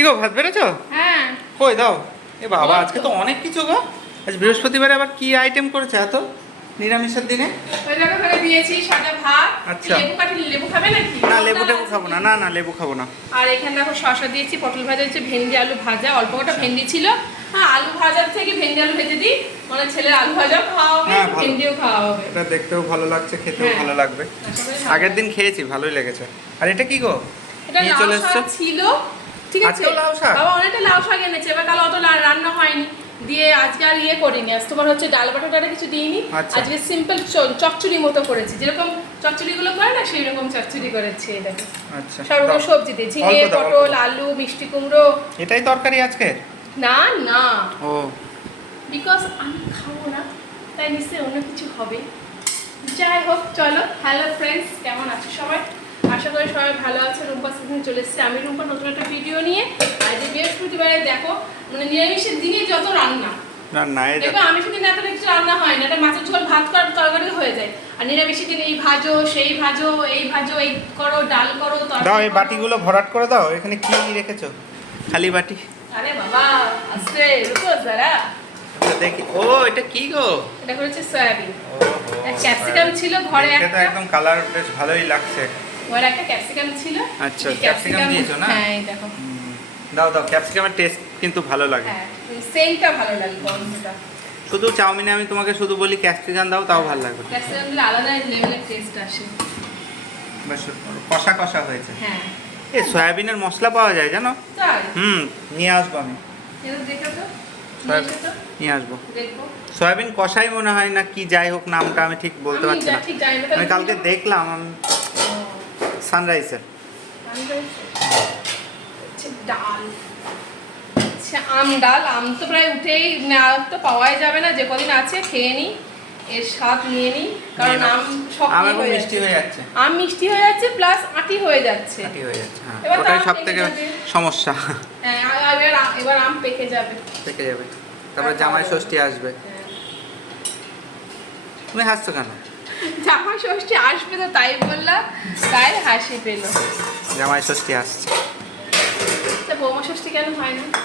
কি গো ভাত বেড়েছো? হ্যাঁ। কই দাও। এ বাবা আজকে তো অনেক কিছু গো। আজ বৃহস্পতিবারে আবার কি আইটেম করেছে এত নিরামিষের দিনে? ওই জায়গা করে দিয়েছি সাদা ভাত। আচ্ছা। লেবু খাবে নাকি? না লেবু টেবু খাবো না, না না লেবু খাবো না। আর এখানে দেখো শসা দিয়েছি, পটল ভাজা হচ্ছে, ভেন্ডি আলু ভাজা, অল্প কটা ভেন্ডি ছিল। হ্যাঁ, আলু ভাজার থেকে ভেন্ডি আলু ভেজে দিই, মানে ছেলের আলু ভাজাও খাওয়া হবে, হ্যাঁ, ভালো। ভেন্ডিও খাওয়া হবে। এটা দেখতেও ভালো লাগছে, খেতেও হ্যাঁ। ভালো লাগবে। আশা করি ভালো আগের দিন খেয়েছি, ভালোই লেগেছে। আর এটা কি গো? এটা নিয়ে লাউ চলে এসছো? শাক ছিল, ঠিক আছে। আজকেও লাউ শাক? বাবা অনেকটা লাউ শাক এনেছে, এবার কাল অত রান্না হয়নি দিয়ে আজকে আর করিনি। আজ তোমার হচ্ছে ডাল বাটাটা কিছু দিইনি। আচ্ছা। আজকে সিম্পল চচ্চড়ি মতো করেছি, যেরকম চচ্চড়ি গুলো করে না সেই রকম চচ্চড়ি করেছি। এই দেখো আচ্ছা। সব রকম সবজি দিয়ে, ঝিঙে, অল্প দাও, অল্প পটল, দাও। আলু, মিষ্টি কুমড়ো। এটাই তরকারি আজকে? না না, ও বিকজ আমি খাবো না তাই নিশ্চয়ই অন্য কিছু হবে। যাই হোক, চলো। হ্যালো ফ্রেন্ডস, কেমন আছো সবাই? আশা করি সবাই ভালো আছে। রুম্পা সিজনে চলে এসেছে, আমি রুম্পা নতুন একটা ভিডিও নিয়ে। আর যে বৃহস্পতিবারে দেখো, মানে নিরামিষের দিনে যত রান্না, না না এটা দেখো আমিষের দিনে এত কিছু রান্না হয় না, এটা মাছের ঝোল ভাত করার তরকারি হয়ে যায়। আর নিরামিষের দিনে এই ভাজো, সেই ভাজো, এই ভাজো, এই করো, ডাল করো, তরকারি দাও। এই করো। বাটিগুলো ভরাট করে দাও। এখানে কি রেখেছো? খালি বাটি। আরে বাবা আস্তে রুকো যারা। আচ্ছা দেখি। ও এটা কি গো? এটা করেছে সয়াবিন। ওহো, ক্যাপসিকাম ছিল ঘরে দেখতে তো একটা। একদম কালার বেশ ভালোই লাগছে। ঘরে একটা ক্যাপসিকাম ছিল। আচ্ছা, এই ক্যাপসিকাম দিয়েছো না? হ্যাঁ, এই দেখো। দাও দাও, ক্যাপসিকামের টেস্ট কিন্তু ভালো লাগে। হ্যাঁ, সেন্টটা ভালো লাগে, গন্ধটা। শুধু চাউমিনে আমি তোমাকে শুধু বলি ক্যাপসিকাম দাও, তাও ভালো লাগবে। ক্যাপসিকাম দিলে আলাদা লেভেলের টেস্ট আসে। বেশ কষা কষা হয়েছে। হ্যাঁ। এই সয়াবিনের মশলা পাওয়া যায় জানো? তাই? নিয়ে আসবো আমি। এটা দেখো তো। সয়াবিন নিয়ে এসো তো, নিয়ে আসবো। দেখবো। সয়াবিন কষাই মনে হয় না কি, যাই হোক নামটা আমি ঠিক বলতে আমি পারছি না। ঠিক জানি না, আমি তাহলে কালকে তুমি- দেখলাম ও, সানরাইজের। আমি জানি। হচ্ছে ডাল। আচ্ছা, আম ডাল। আম তো প্রায় উঠেই না, তো পাওয়াই যাবে না। যে কদিন আছে খেয়ে নিই, এর স্বাদ নিয়ে নিই, কারণ নিয়ে নাও। আম শক্ত আম এখন হয়ে মিষ্টি যাচ্ছে। হয়ে যাচ্ছে। আম মিষ্টি হয়ে যাচ্ছে, প্লাস আটি হয়ে যাচ্ছে। খাঁটি হয়ে যাচ্ছে, হ্যাঁ। এবার ওটাই দাম সব পেকে থেকে যাবে। সমস্যা। হ্যাঁ, এবার আম পেকে যাবে। থেকে যাবে। তারপরে জামাই ষষ্ঠী আসবে। হ্যাঁ। তুমি হাসছো কেন? জামাই ষষ্ঠী আসবে তো তাই বললাম, তাই হাসি পেল। জামাই ষষ্ঠী আসছে। তা বৌমা ষষ্ঠী কেন হয় না?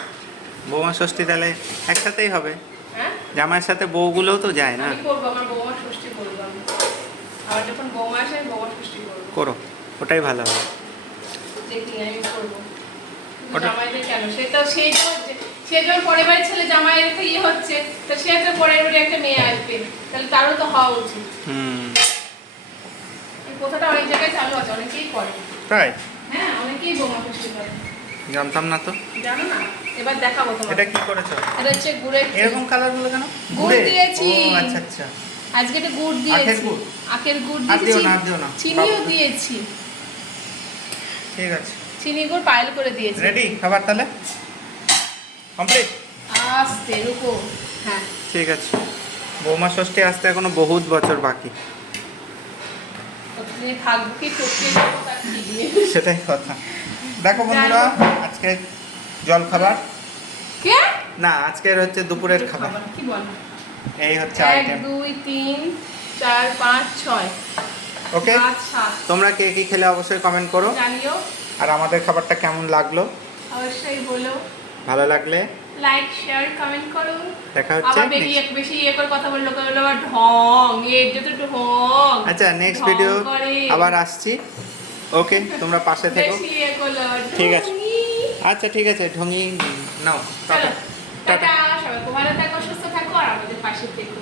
বৌমা ষষ্ঠী তাহলে একসাথেই হবে। হ্যাঁ, জামাইয়ের সাথে বউগুলোও তো যায় না। আমি করবো, আমার বৌমা ষষ্ঠী করবো আমি। আবার যখন বৌমা আসে আমি বৌমা ষষ্ঠী করবো। করো, ওটাই ভালো হবে। দেখি আমি করবো। কিন্তু ওটা- জামাইদের কেন? সে যখন পরের বাড়ির ছেলে জামাইয়ের একটা ইয়ে হচ্ছে, তা সে তো পরের বাড়ি একটা মেয়ে আসবে, তাহলে তারও তো হওয়া উচিত। হুম। এই প্রথাটা অনেক জায়গায় চালু আছে, অনেকেই করে। তাই? হ্যাঁ, অনেকেই বৌমা ষষ্ঠী করে। জানতাম না তো। জানো না? এবার দেখাবো তোমাকে। এটা কি করেছো? এটা হচ্ছে গুড়ের ক্ষীর। এরকম কালার হলো কেন? গুড় দিয়েছি। ও আচ্ছা আচ্ছা। আজকে এটা গুড় আখের দিয়েছি। গুড়? আখের গুড় আর দিও দিয়েছি, না, আর দিও না। চিনিও বাবা। দিয়েছি। ঠিক আছে। চিনি গুড় পায়েল করে দিয়েছি। রেডি খাবার তাহলে? কমপ্লিট? আস্তে রুকো। হ্যাঁ, ঠিক আছে। বৌমা ষষ্ঠী আসতে এখনো বহুত বছর বাকি। প্রতিদিন থাকবো কি টপকে যাবো তার ঠিক নেই। সেটাই কথা। দেখো বন্ধুরা, আজকে জল খাবার কে? না, আজকের হচ্ছে দুপুরের খাবার। কি বল? এই হচ্ছে 1 আইটেম। 2 3 4 5 6 ওকে, 5 7 তোমরা কে কি খেলে অবশ্যই কমেন্ট করো। জানিও, আর আমাদের খাবারটা কেমন লাগলো অবশ্যই বলো। ভালো লাগলে লাইক শেয়ার কমেন্ট করো। দেখা হচ্ছে আবার বেশি করে কথা বললো আবার ঢং, এর যত ঢং। আচ্ছা, নেক্সট ঢং ভিডিও করে। আবার আসছি। ওকে, তোমরা পাশে থেকো। বেশি করলো, ঠিক আছে। ঢঙি। আচ্ছা ঠিক আছে, ঢঙি নাও। চলো, টাটা। টাটা। সবাই ভালো থাকো, সুস্থ থাকো, আর আমাদের পাশে থেকো।